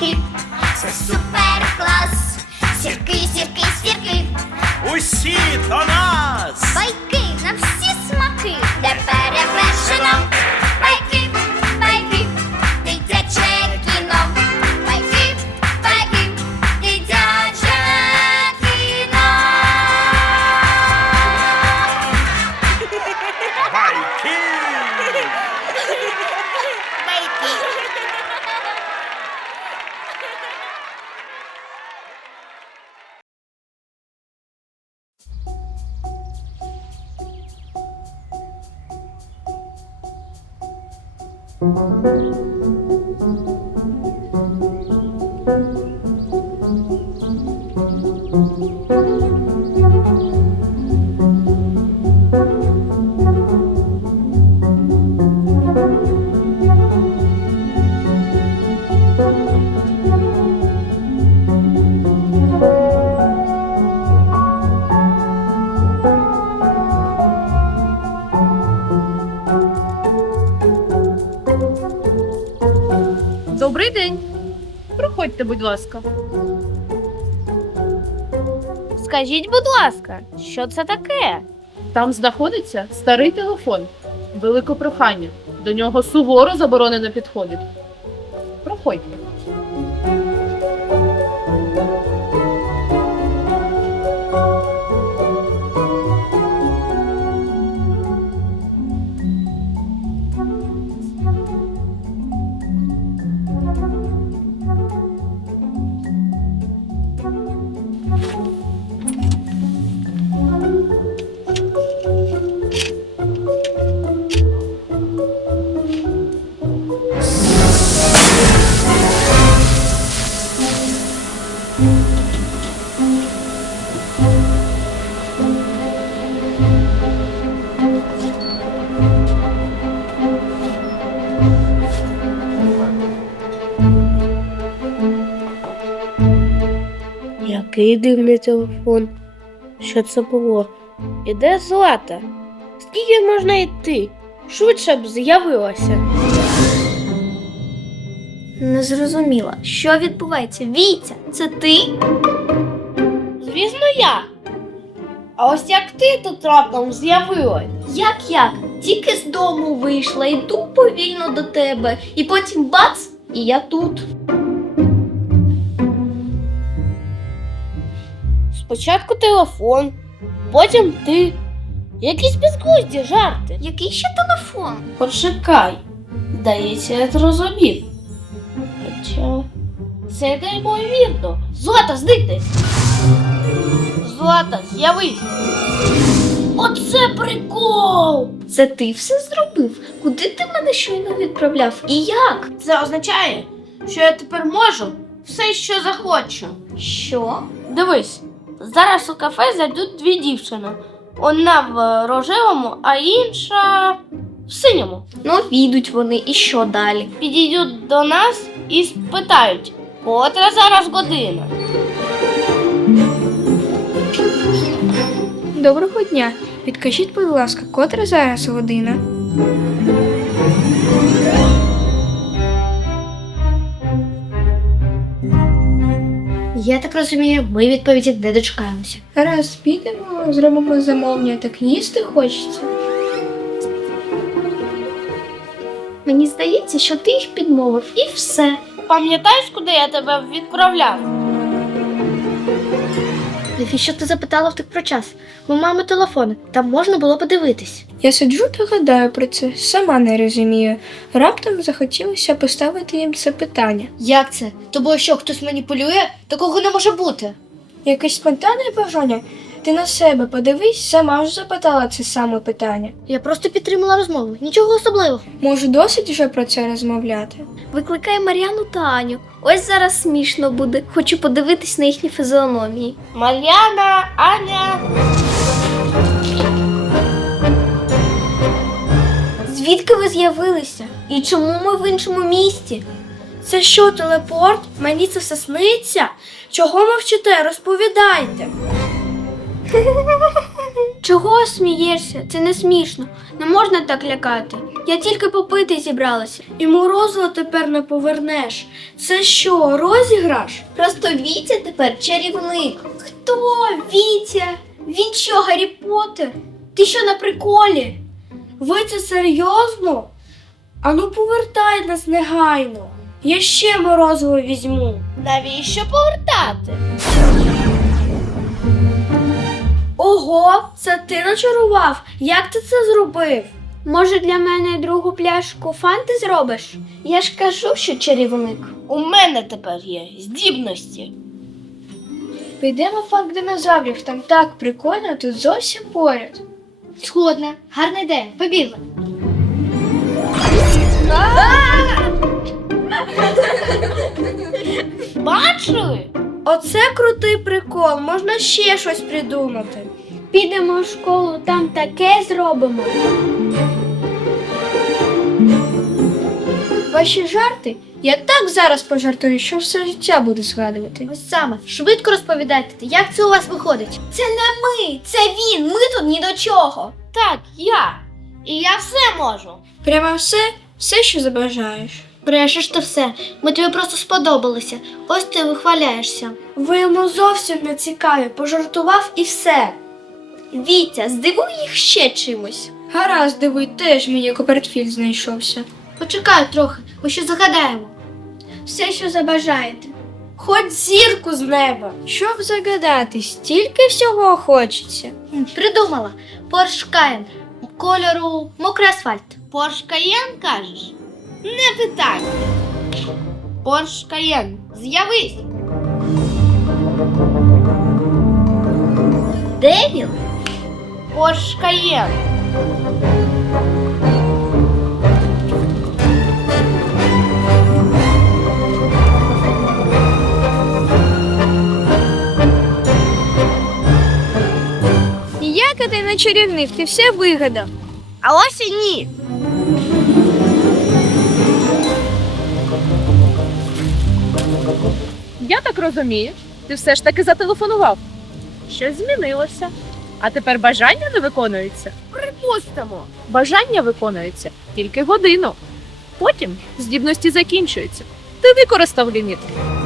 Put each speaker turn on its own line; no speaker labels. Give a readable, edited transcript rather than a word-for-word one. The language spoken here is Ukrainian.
сірки, це супер клас. Сірки, сірки, сірки,
Усі до нас!
байки на всі смаки, де перевершено. Байки, байки, дитяче кіно. Байки, байки, дитяче кіно.
Байки!
Добрий день. Проходьте, будь ласка.
Скажіть, будь ласка, що це таке?
Там знаходиться старий телефон. Велике прохання. До нього суворо заборонено підходити. Проходьте.
Який дивний телефон. Що це було? І де Злата? Скільки можна йти? Швидше б з'явилася.
Не зрозуміла, що відбувається. Вітя, це ти?
Звісно, я. А ось як ти тут раптом з'явилась?
Як? Тільки з дому вийшла, йду повільно до тебе. І потім бац, і я тут.
Спочатку телефон, потім ти. Якісь безглузді жарти.
Який ще телефон?
Почекай. Здається, я зрозумів. Хоча... Це неймовірно. Злата, зникни! Злата, з'явись! Оце прикол!
Це ти все зробив? Куди ти мене щойно відправляв? І як?
Це означає, що я тепер можу все, що захочу.
Що?
Дивись, зараз у кафе зайдуть дві дівчини. Одна в рожевому, а інша в синьому.
Ну, підуть вони, і що далі?
Підійдуть до нас і спитають, котра зараз година.
Доброго дня. Підкажіть, будь ласка, котра зараз година?
Я так розумію, ми відповіді не дочекаємося.
Раз підемо, зробимо замовлення, так їсти хочеться.
Мені здається, що ти їх підмовив, і все.
Пам'ятаєш, куди я тебе відправляв?
Навіщо ти запитала в тих про час? У мами телефон, там можна було подивитись.
Я сиджу та гадаю про це, сама не розумію. Раптом захотілося поставити їм це питання.
Як це? Тобою що, хтось маніпулює? Такого не може бути.
Якесь спонтанне бажання? Ти на себе подивись, сама ж запитала це саме питання.
Я просто підтримала розмову, нічого особливого.
Може, досить вже про це розмовляти?
Викликай Мар'яну та Аню. Ось зараз смішно буде. Хочу подивитись на їхні фізіономії.
Мар'яна, Аня.
Звідки ви з'явилися? І чому ми в іншому місті?
Це що, телепорт? Мені це все сниться? Чого мовчите? Розповідайте.
Чого смієшся? Це не смішно. Не можна так лякати. Я тільки попити зібралася.
І морозиво тепер не повернеш. Це що, розіграш?
Просто Вітя тепер чарівник. Хто? Вітя? Він що, Гаррі Поттер? Ти що на приколі?
Ви це серйозно? Ану повертай нас негайно. Я ще морозиво візьму. Навіщо повертати? Ого, це ти начарував? Як ти це зробив?
Може, для мене другу пляшку фанти зробиш?
Я ж кажу, що чарівник.
У мене тепер є здібності.
Підемо в парк динозаврів, там так прикольно, тут зовсім поряд.
Згодна. Гарна ідея. Побігли.
Бачили? Оце крутий прикол, можна ще щось придумати.
Підемо в школу, там таке зробимо.
Ваші жарти? Я так зараз пожартую, що все життя буду згадувати.
Ось саме. Швидко розповідайте, як це у вас виходить? Це не ми, це він. Ми тут ні до чого.
Так, я. І я все можу.
Прямо все, що забажаєш.
Брешеш ти все. Ми тобі просто сподобалися. Ось ти вихваляєшся.
Ви йому зовсім не цікаві, пожартував і все.
Вітя, здивуй їх ще чимось.
Гаразд, дивуй, теж мені Копертфільд знайшовся.
Почекай трохи, ми ще загадаємо.
Все, що забажаєте.
Хоч зірку з неба.
Щоб загадати, стільки всього хочеться.
Придумала. Порш Каєн. Кольору мокрий асфальт.
Порш Каєн, кажеш? Не питання. Порш Каєн, з'явись.
Де він?
Порш Каєн.
Ніяка ти не чарівник, ти все вигадав.
А ось і ні.
Я так розумію, ти все ж таки зателефонував. Щось змінилося. А тепер бажання не виконується? Припустимо. Бажання виконується тільки годину. Потім здібності закінчуються. Ти використав ліміт.